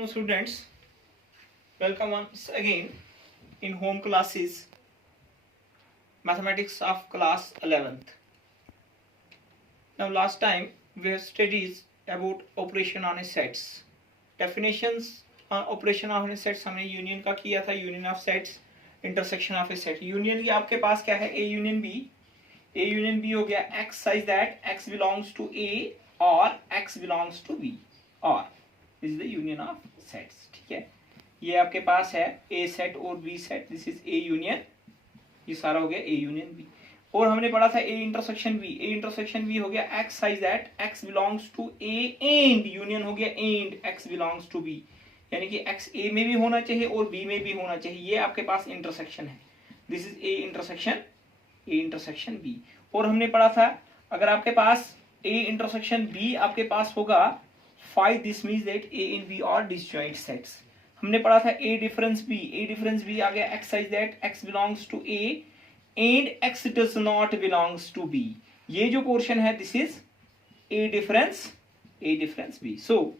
Hello students, welcome once again in home classes mathematics of class 11th. Now last time we have studied about operation on a sets. Definitions on operation on a sets हमने union का किया था, union of sets, intersection of a set. Union की आपके पास क्या है, A union B. A union B हो गया X such that X belongs to A और एक्स बिलोंग्स टू बी, और this is the union of sets. ठीक है, ये आपके पास है ए सेट और B set, this is a union. ये सारा हो गया ए यूनियन बी. और हमने पढ़ा था A intersection B. A intersection B हो गया X such that X belongs to A and union हो गया and X belongs to B, यानी कि एक्स ए में भी होना चाहिए और बी में भी होना चाहिए. ये आपके पास इंटरसेक्शन है, this is A intersection, A intersection B. और हमने पढ़ा था अगर आपके पास ए इंटरसेक्शन बी आपके पास होगा five, this means that A and B are disjoint sets. हमने पढ़ा था A difference B. A difference B आ गया X such that X belongs to A and X does not belongs to B. ये जो पोर्शन है this is A difference B. So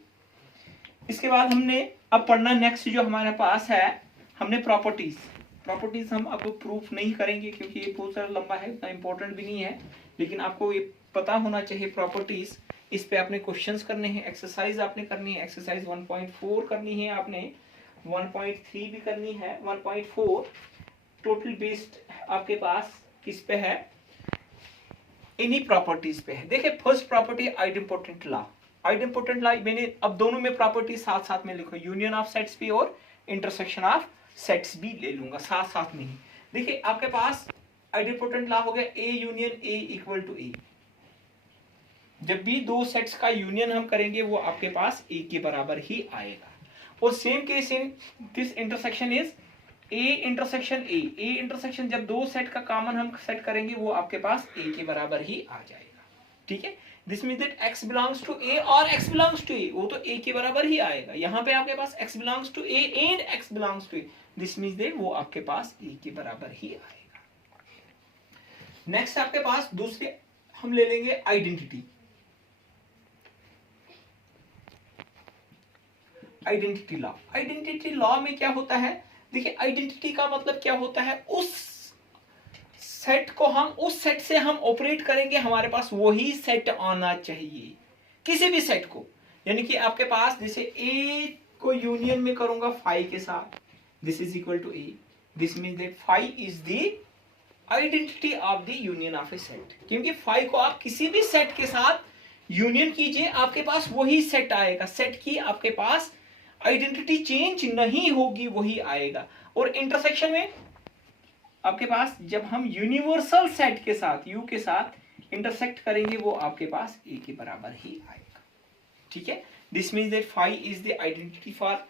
इसके बाद हमने अब पढ़ना नेक्स्ट जो हमारे पास है, हमने प्रॉपर्टीज. प्रॉपर्टीज हम अब प्रूफ नहीं करेंगे क्योंकि ये बहुत सारा लंबा है, उतना इंपॉर्टेंट भी नहीं है, लेकिन आपको ये पता होना चाहिए प्रॉपर्टीज. इस पे आपने क्वेश्चंस करने हैं, एक्सरसाइज आपने करनी है. एक्सरसाइज 1.4 करनी है आपने, 1.3 भी करनी है, 1.4 टोटल बेस्ड आपके पास किस पे है, इन्हीं प्रॉपर्टीज पे है. देखिए फर्स्ट प्रॉपर्टी आइडेंटिपोटेंट लॉ. आइडेंटिपोटेंट लॉ मैंने अब दोनों में प्रॉपर्टी साथ साथ में लिखो, यूनियन ऑफ सेट्स भी और इंटरसेक्शन ऑफ सेट्स भी ले लूंगा साथ साथ में ही. देखिए आपके पास आइडेंटिपोटेंट लॉ हो गया A union A equal to A. जब भी दो सेट्स का यूनियन हम करेंगे वो आपके पास ए के बराबर ही आएगा. और same case in this intersection is A intersection A. A intersection जब दो सेट का कॉमन हम सेट करेंगे वो आपके पास ए के बराबर ही आ जाएगा. ठीक है, this means that x belongs to a और x बिलोंग्स टू a, वो तो a के बराबर ही आएगा. यहाँ पे आपके पास x belongs to a and x belongs to a, this means that वो आपके पास a के बराबर ही आएगा. नेक्स्ट आपके पास दूसरे हम ले लेंगे identity. Identity law. Identity law में क्या होता है, देखिए आइडेंटिटी का मतलब क्या होता है, उस सेट को हम उस सेट से हम ऑपरेट करेंगे, हमारे पास वही सेट आना चाहिए किसी भी सेट को. यानी कि आपके पास जैसे ए को यूनियन में करूंगा फाइव के साथ, this is equal to A, this means that five is the identity of the union of a set. क्योंकि फाइव को आप किसी भी सेट के साथ यूनियन कीजिए आपके पास वही सेट आएगा, सेट की आपके पास आइडेंटिटी चेंज नहीं होगी, वही आएगा. और इंटरसेक्शन में आपके पास जब हम यूनिवर्सल सेट के साथ यू के साथ इंटरसेक्ट करेंगे वो आपके पास ए के बराबर ही आएगा. ठीक है, this means that five is the identity for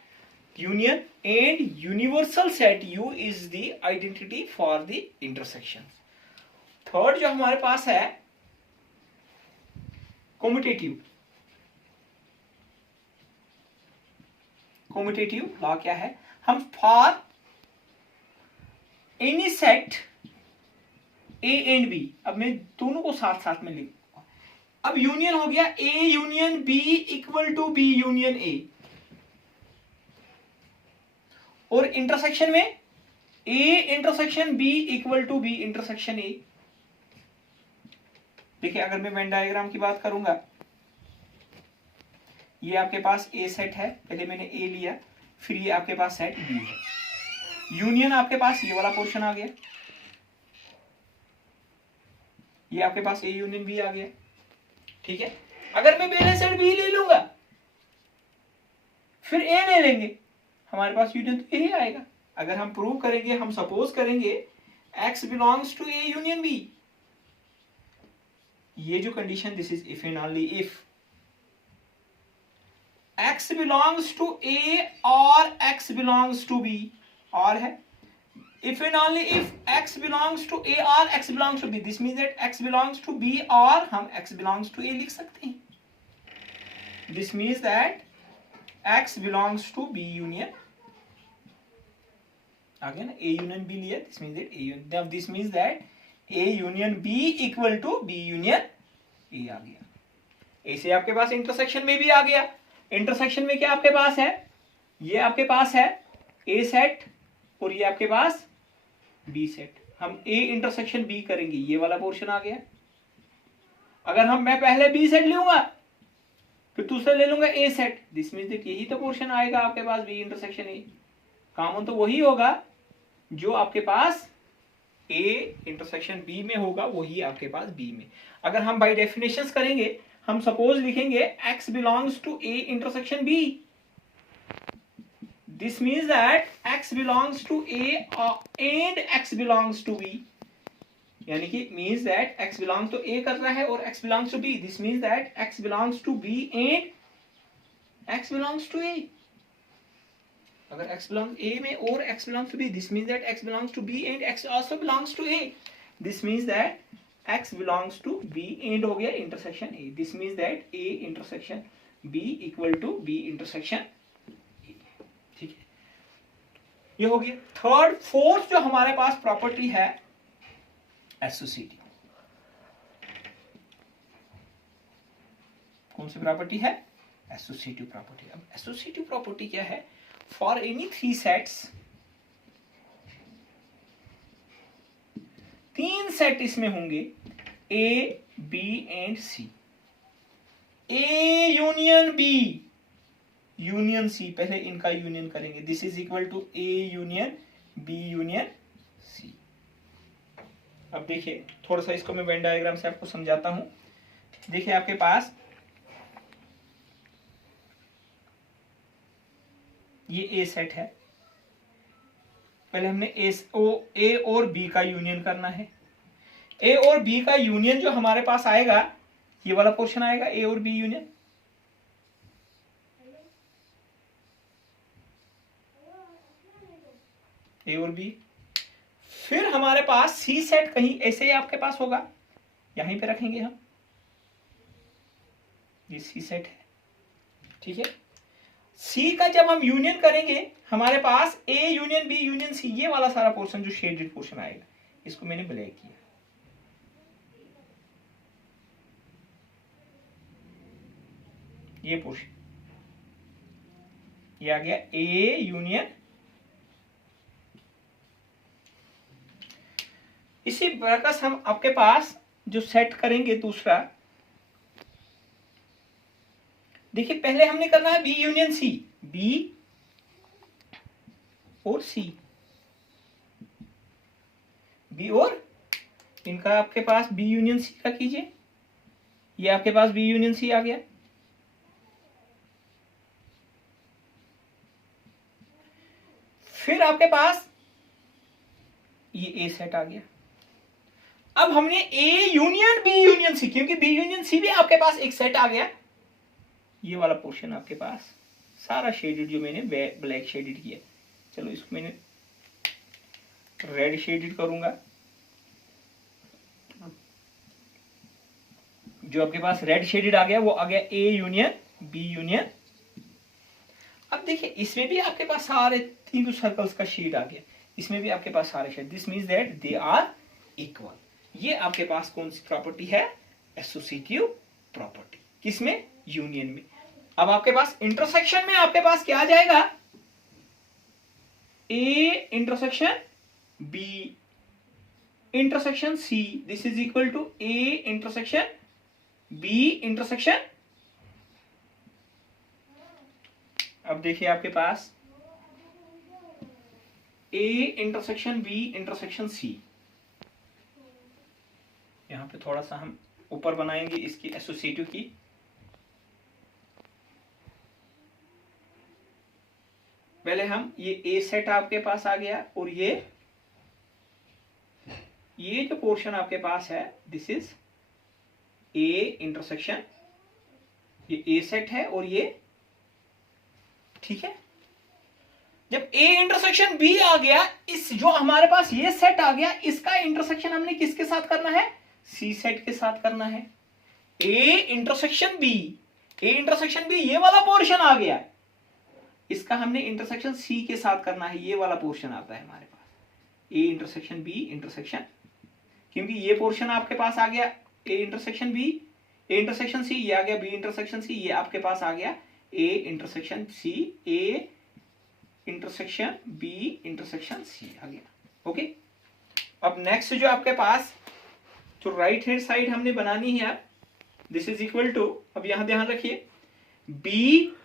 union and universal set you is the identity for the intersection. Third जो हमारे पास है कम्यूटेटिव. कम्यूटेटिव लॉ क्या है, हम for any set A and B, अब मैं दोनों को साथ साथ में लिखूंगा. अब यूनियन हो गया A union B equal to B union A, और इंटरसेक्शन में A intersection B equal to B intersection A. देखिए अगर मैं वेन डायग्राम की बात करूंगा, ये आपके पास ए सेट है, पहले मैंने ए लिया, फिर ये आपके पास सेट बी है. यूनियन आपके पास ये वाला पोर्शन आ गया, ये आपके पास ए यूनियन बी आ गया. ठीक है, अगर मैं पहले सेट बी ले लूंगा फिर ए ले लेंगे, हमारे पास यूनियन तो यही आएगा. अगर हम प्रूव करेंगे, हम सपोज करेंगे x belongs to A union B, ये जो condition this is if and only if x belongs to a और x बिलोंग्स टू b, और है if and only if x belongs to a or x belongs to b, this means that x belongs to b और हम x belongs to a लिख सकते हैं. This means that x belongs to b union, आगे ना a union b लिया, this means that a union, now this means that a union b equal to b union a आ गया. ऐसे आपके पास इंटरसेक्शन में भी आ गया. इंटरसेक्शन में क्या आपके पास है, ये आपके पास है ए सेट और ये आपके पास बी सेट। हम ए इंटरसेक्शन बी करेंगे, ये वाला पोर्शन आ गया। अगर मैं पहले बी सेट लूंगा फिर दूसरा ले लूंगा ए सेट, दिस मीन्स दैट यही तो पोर्शन आएगा आपके पास बी इंटरसेक्शन ए। कॉमन तो वही होगा जो आपके पास ए इंटरसेक्शन बी में होगा, वही आपके पास बी में। अगर हम बाय डेफिनेशंस करेंगे, हम सपोज लिखेंगे x belongs to a intersection b, this means that x belongs to a and x belongs to b, यानी कि means that x belongs to a कर रहा है और x belongs to b, this means that x belongs to b and x belongs to a। अगर x belongs a में और x belongs to b, this means that x belongs to b and x also belongs to a, this means that x belongs to b and हो गया intersection a, this means that a intersection b equal to b intersection a। ठीक है, ये हो गया। Third fourth जो हमारे पास property है एसोसिएटिव, कौन सी प्रॉपर्टी है? Associative property. अब एसोसिएटिव प्रॉपर्टी क्या है? फॉर एनी थ्री सेट्स, तीन सेट इसमें होंगे A B and C, A union B union C, पहले इनका यूनियन करेंगे, this is equal to A union B union C. अब देखिए थोड़ा सा इसको मैं वेन डायग्राम से आपको समझाता हूं। देखिए आपके पास ये ए सेट है, पहले हमने ए और बी का यूनियन करना है। ए और बी का यूनियन जो हमारे पास आएगा, ये वाला पोर्शन आएगा ए और बी यूनियन। ए और बी, फिर हमारे पास सी सेट कहीं ऐसे ही आपके पास होगा, यहीं पे रखेंगे हम, ये सी सेट है। ठीक है, सी का जब हम यूनियन करेंगे हमारे पास A union B union C, ये वाला सारा पोर्शन जो शेडेड पोर्शन आएगा, इसको मैंने ब्लैक किया। ये पोर्शन ये आ गया ए यूनियन। इसी प्रकार हम आपके पास जो सेट करेंगे दूसरा, देखिए पहले हमने करना है बी यूनियन सी, बी और सी, बी और इनका आपके पास बी यूनियन सी का कीजिए, ये आपके पास बी यूनियन सी आ गया। फिर आपके पास ये ए सेट आ गया। अब हमने A union B union C, क्योंकि बी यूनियन सी भी आपके पास एक सेट आ गया, ये वाला पोर्शन आपके पास सारा शेडेड जो मैंने ब्लैक शेडेड किया, चलो इसको मैंने रेड शेडेड करूंगा। जो आपके पास रेड शेडेड आ गया वो आ गया ए यूनियन बी यूनियन। अब देखिए इसमें भी आपके पास सारे तीन सर्कल्स का शेड आ गया, इसमें भी आपके पास सारे shade, this means that they are equal. ये आपके पास कौन सी प्रॉपर्टी है? Associative property. किसमें? यूनियन में। अब आपके पास इंटरसेक्शन में आपके पास क्या आ जाएगा? A intersection B intersection C, this is equal to A intersection B intersection. अब देखिए आपके पास A intersection B intersection C, यहां पे थोड़ा सा हम ऊपर बनाएंगे इसकी एसोसिएटिव की। पहले हम ये ए सेट आपके पास आ गया और ये जो पोर्शन आपके पास है दिस इज ए इंटरसेक्शन, ये ए सेट है और ये, ठीक है। जब ए इंटरसेक्शन बी आ गया, इस जो हमारे पास ये सेट आ गया, इसका इंटरसेक्शन हमने किसके साथ करना है? सी सेट के साथ करना है। A intersection B, A intersection B ये वाला पोर्शन आ गया, इसका हमने इंटरसेक्शन सी के साथ करना है, ये वाला पोर्शन आता है हमारे पास ए इंटरसेक्शन बी इंटरसेक्शन, क्योंकि ये पोर्शन आपके पास आ गया A intersection B, A intersection C, ये आ गया बी इंटरसेक्शन सी, ये आपके पास आ गया A intersection C, A intersection B intersection C आ गया। ओके, अब नेक्स्ट जो आपके पास तो राइट हैंड साइड हमने बनानी है, दिस इज इक्वल टू, अब यहां ध्यान रखिए बी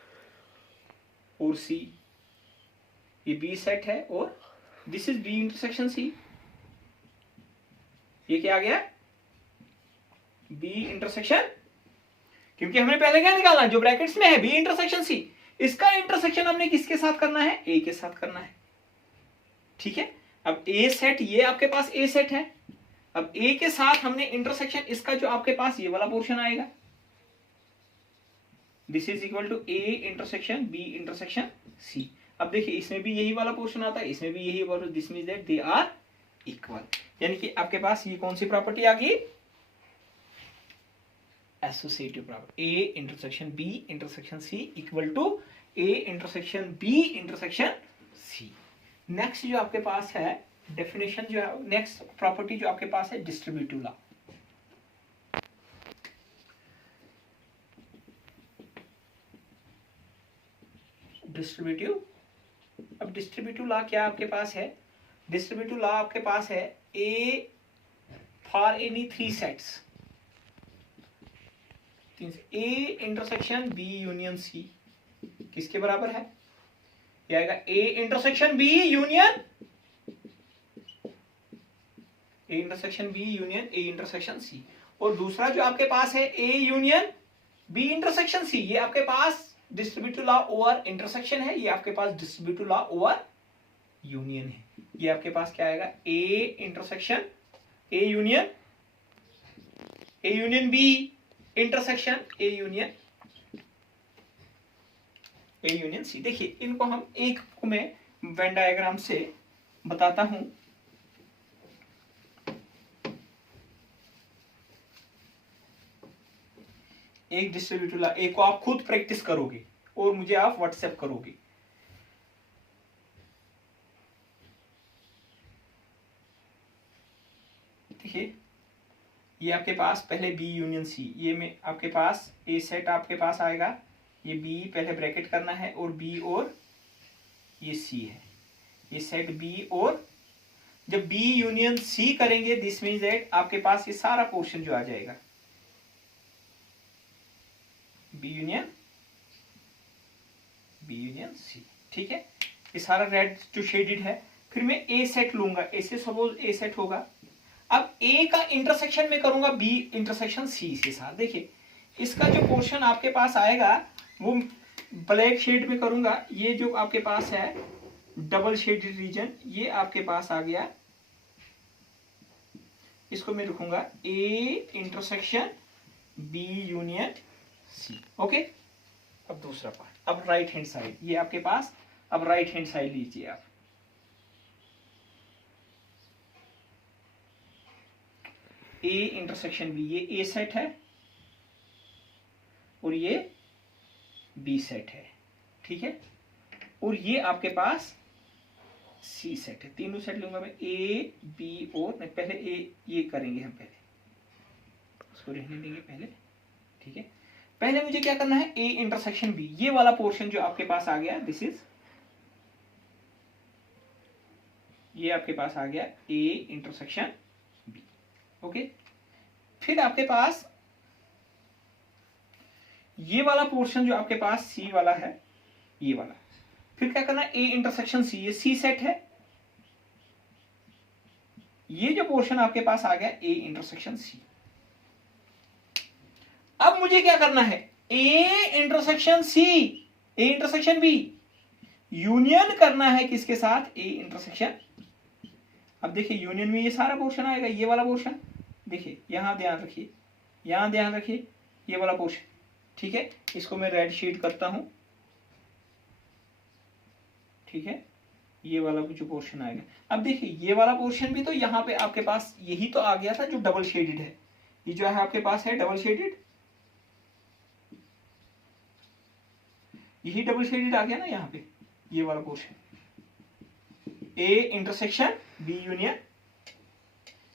और सी, ये बी सेट है और this is B intersection C, ये क्या आ गया बी इंटरसेक्शन, क्योंकि हमने पहले क्या निकाला जो ब्रैकेट्स में है बी इंटरसेक्शन सी, इसका इंटरसेक्शन हमने किसके साथ करना है, ए के साथ करना है। ठीक है, अब ए सेट, ये आपके पास ए सेट है, अब ए के साथ हमने इंटरसेक्शन, इसका जो आपके पास ये वाला पोर्शन आएगा, this is equal to A intersection B intersection C. अब देखिए इसमें भी यही वाला पोर्शन आता है, इसमें भी यही वाला, this means that they are equal, यानी कि आपके पास ये कौन सी प्रॉपर्टी आ गई, associative property, A intersection B intersection C equal to A intersection B intersection C. Next जो आपके पास है डेफिनेशन जो है, नेक्स्ट प्रॉपर्टी जो आपके पास है डिस्ट्रीब्यूटिव लॉ। डिस्ट्रीब्यूटिव, अब डिस्ट्रीब्यूटिव लॉ क्या आपके पास है, डिस्ट्रीब्यूटिव लॉ आपके पास है A for any three sets, A intersection B union C किसके बराबर है, ये आएगा A intersection B union, A intersection B union A intersection C, और दूसरा जो आपके पास है A union B intersection C, ये आपके पास डिस्ट्रीब्यूटिव लॉ ओवर इंटरसेक्शन है, ये आपके पास डिस्ट्रीब्यूटिव लॉ ओवर यूनियन है। ये आपके पास क्या आएगा A intersection A union B intersection A union C. देखिए इनको हम एक को मैं वेन डायग्राम से बताता हूं, एक डिस्ट्रीब्यूटिव लॉ, एक को आप खुद प्रैक्टिस करोगे और मुझे आप व्हाट्सएप करोगे। देखिए ये आपके पास पहले बी यूनियन सी, ये में आपके पास ए सेट आपके पास आएगा, ये बी पहले ब्रैकेट करना है और बी और ये सी है, ये सेट बी, और जब बी यूनियन सी करेंगे दिस मीन्स दैट आपके पास ये सारा पोर्शन जो आ जाएगा बी यूनियन सी। ठीक है, ये सारा रेड जो शेडेड है, फिर मैं ए सेट लूंगा, ऐसे सपोज ए सेट होगा, अब ए का इंटरसेक्शन में करूंगा बी इंटरसेक्शन सी के साथ। देखिए इसका जो पोर्शन आपके पास आएगा वो ब्लैक शेड में करूंगा, ये जो आपके पास है डबल शेडेड रीजन, ये आपके पास आ गया, इसको मैं लिखूंगा A intersection B union C. Okay, अब दूसरा पार्ट, अब राइट हैंड साइड, ये आपके पास, अब राइट हैंड साइड लीजिए आप, ए इंटरसेक्शन बी, ये ए सेट है और ये बी सेट है। ठीक है, और ये आपके पास सी सेट है, तीनों सेट लूंगा मैं, ए बी और नहीं, पहले ए ये करेंगे हम, पहले उसको रहने देंगे पहले। ठीक है, पहले मुझे क्या करना है, ए इंटरसेक्शन बी, ये वाला पोर्शन जो आपके पास आ गया, दिस इज, ये आपके पास आ गया ए इंटरसेक्शन बी। ओके, फिर आपके पास ये वाला पोर्शन जो आपके पास सी वाला है, ये वाला, फिर क्या करना है, ए इंटरसेक्शन सी, ये सी सेट है, ये जो पोर्शन आपके पास आ गया ए इंटरसेक्शन सी। अब मुझे क्या करना है, A intersection C A intersection B union करना है किसके साथ, ए इंटरसेक्शन। अब देखिए यूनियन में ये सारा पोर्शन आएगा, ये वाला पोर्शन, देखिए यहां ध्यान रखिए, यहां ध्यान रखिए, ये वाला पोर्शन। ठीक है, इसको मैं रेड शेड करता हूं। ठीक है, ये वाला जो पोर्शन आएगा, अब देखिए ये वाला पोर्शन भी तो यहाँ पे आपके पास यही तो आ गया था जो डबल शेडेड है, ये जो है आपके पास है डबल शेडेड, यही डबल शेडेड आ गया ना यहाँ पे, ये वाला portion A intersection B union,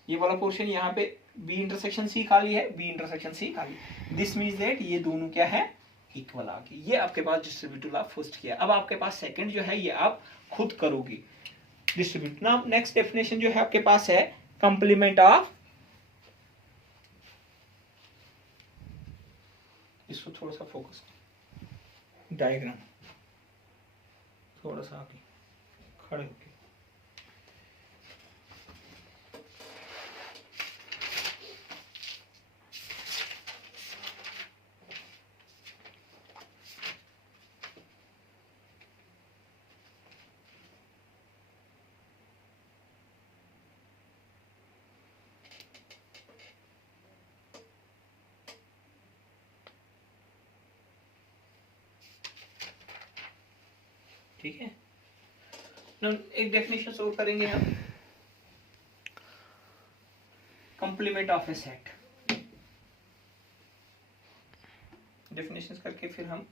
ये वाला पोर्शन यहाँ पे बी इंटरसेक्शन सी खाली है, बी इंटरसेक्शन सी खाली, दिस मीन्स दैट ये दोनों क्या है, इक्वल आ गई। ये आपके पास डिस्ट्रीब्यूटिव लॉ फर्स्ट किया। अब आपके पास सेकंड जो है ये आप खुद करोगे डिस्ट्रीब्यूट। नाउ नेक्स्ट डेफिनेशन जो है आपके पास है कंप्लीमेंट ऑफ, इसको थोड़ा सा फोकस डायग्राम थोड़ा सा आगे खड़े होके, ठीक है। एक डेफिनेशन सोल्व करेंगे हम, complement of a set. Definition करके फिर हम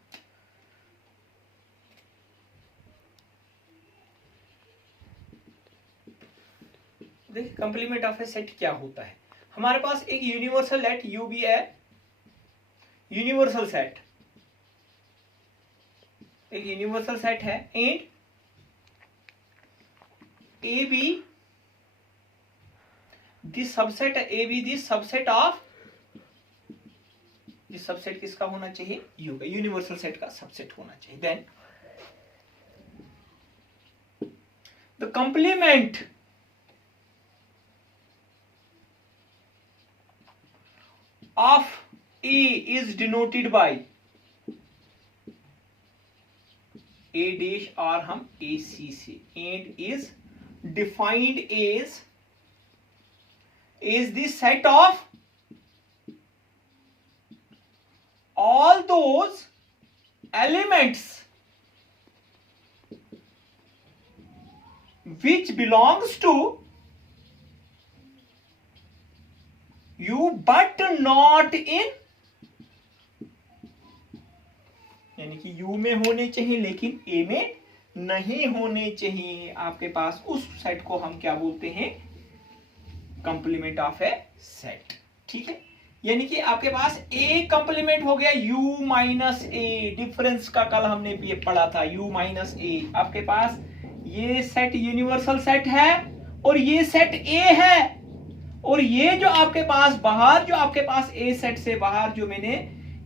देखिए कंप्लीमेंट ऑफ ए सेट क्या होता है। हमारे पास एक यूनिवर्सल लेट यू बी है, यूनिवर्सल सेट, एक यूनिवर्सल सेट है and A B this subset, A B this subset of, this subset किसका होना चाहिए, यू का, यूनिवर्सल सेट का सबसेट होना चाहिए। Then the complement of A is denoted by A dash और हम AC से, and is defined as the set of all those elements which belongs to U but not in, यानी कि U में होने चाहिए लेकिन A में नहीं होने चाहिए। आपके पास उस सेट को हम क्या बोलते हैं, कंप्लीमेंट ऑफ ए सेट। ठीक है, यानी कि आपके पास A कंप्लीमेंट हो गया U माइनस ए, डिफरेंस का कल हमने पढ़ा था, U माइनस ए। आपके पास ये सेट यूनिवर्सल सेट है और ये सेट A है, और ये जो आपके पास बाहर, जो आपके पास A सेट से बाहर जो मैंने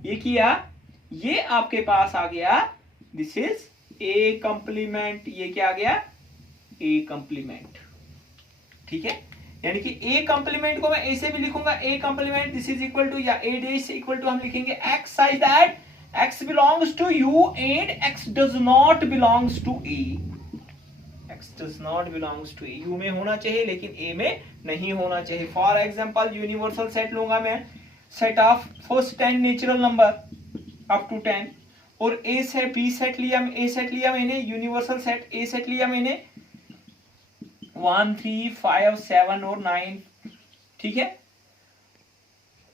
ये किया, ये आपके पास आ गया दिस इज ए कंप्लीमेंट। ये क्या आ गया, ए कंप्लीमेंट। ठीक है, यानी कि ए कंप्लीमेंट को मैं ऐसे भी लिखूंगा, A complement this is equal to, या ए डैश इक्वल टू हम लिखेंगे X such that X belongs to U and X does not belongs to A. X does not belongs to A, U में होना चाहिए लेकिन ए में नहीं होना चाहिए। फॉर एग्जांपल यूनिवर्सल सेट लूंगा मैं, set of first 10 natural number up to 10, और ए से बी सेट लिया, ए सेट लिया मैंने, यूनिवर्सल सेट ए सेट लिया मैंने 1 3 5 7 और 9। ठीक है,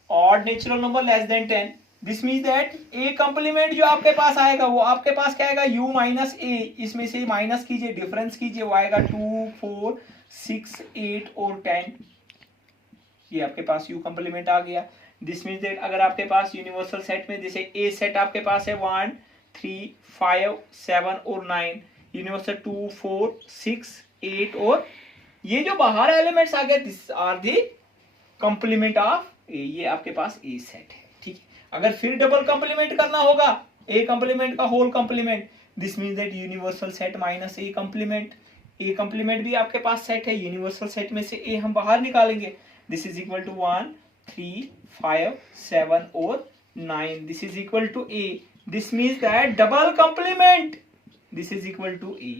odd natural number less than 10, this means that A complement जो आपके पास आएगा वो आपके पास क्या आएगा, u माइनस ए, इसमें से माइनस कीजिए, डिफरेंस कीजिए, वो आएगा 2 4 6 8 और 10। ये आपके पास u कंप्लीमेंट आ गया। दिस मीन्स दैट अगर आपके पास यूनिवर्सल सेट में जैसे ए सेट आपके पास है 1 3 5 7 और 9, यूनिवर्सल 2 4 6 8 और ये जो बाहर एलिमेंट्स आ गए this are the complement of A, ये आपके पास ए सेट है। ठीक है, अगर फिर डबल कंप्लीमेंट करना होगा ए कंप्लीमेंट का whole complement, this means that universal set minus A complement. A complement भी आपके पास सेट है, यूनिवर्सल सेट में से ए हम बाहर निकालेंगे, दिस इज इक्वल टू 1 3 5 7 और 9, this is equal to A. This means that double complement this is equal to A.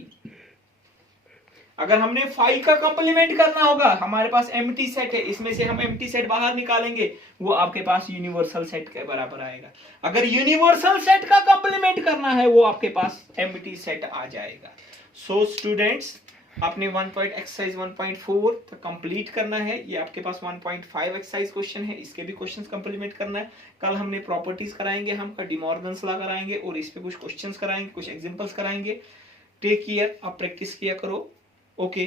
अगर हमने 5 का कंप्लीमेंट करना होगा, हमारे पास एम्प्टी सेट है, इसमें से हम एम्प्टी सेट बाहर निकालेंगे, वो आपके पास यूनिवर्सल सेट के बराबर आएगा। अगर यूनिवर्सल सेट का कंप्लीमेंट करना है वो आपके पास एम्प्टी सेट आ जाएगा। सो स्टूडेंट्स, आपने एक्सरसाइज 1.4 तक कंप्लीट करना है। ये आपके पास 1.5 एक्सरसाइज क्वेश्चन है, इसके भी क्वेश्चंस कंप्लीमेंट करना है। कल हमने प्रॉपर्टीज कराएंगे, हम डिमॉर्गन्स लॉ कराएंगे और इस पे कुछ क्वेश्चंस कराएंगे, कुछ एग्जांपल्स कराएंगे। टेक केयर, आप प्रैक्टिस किया करो। ओके।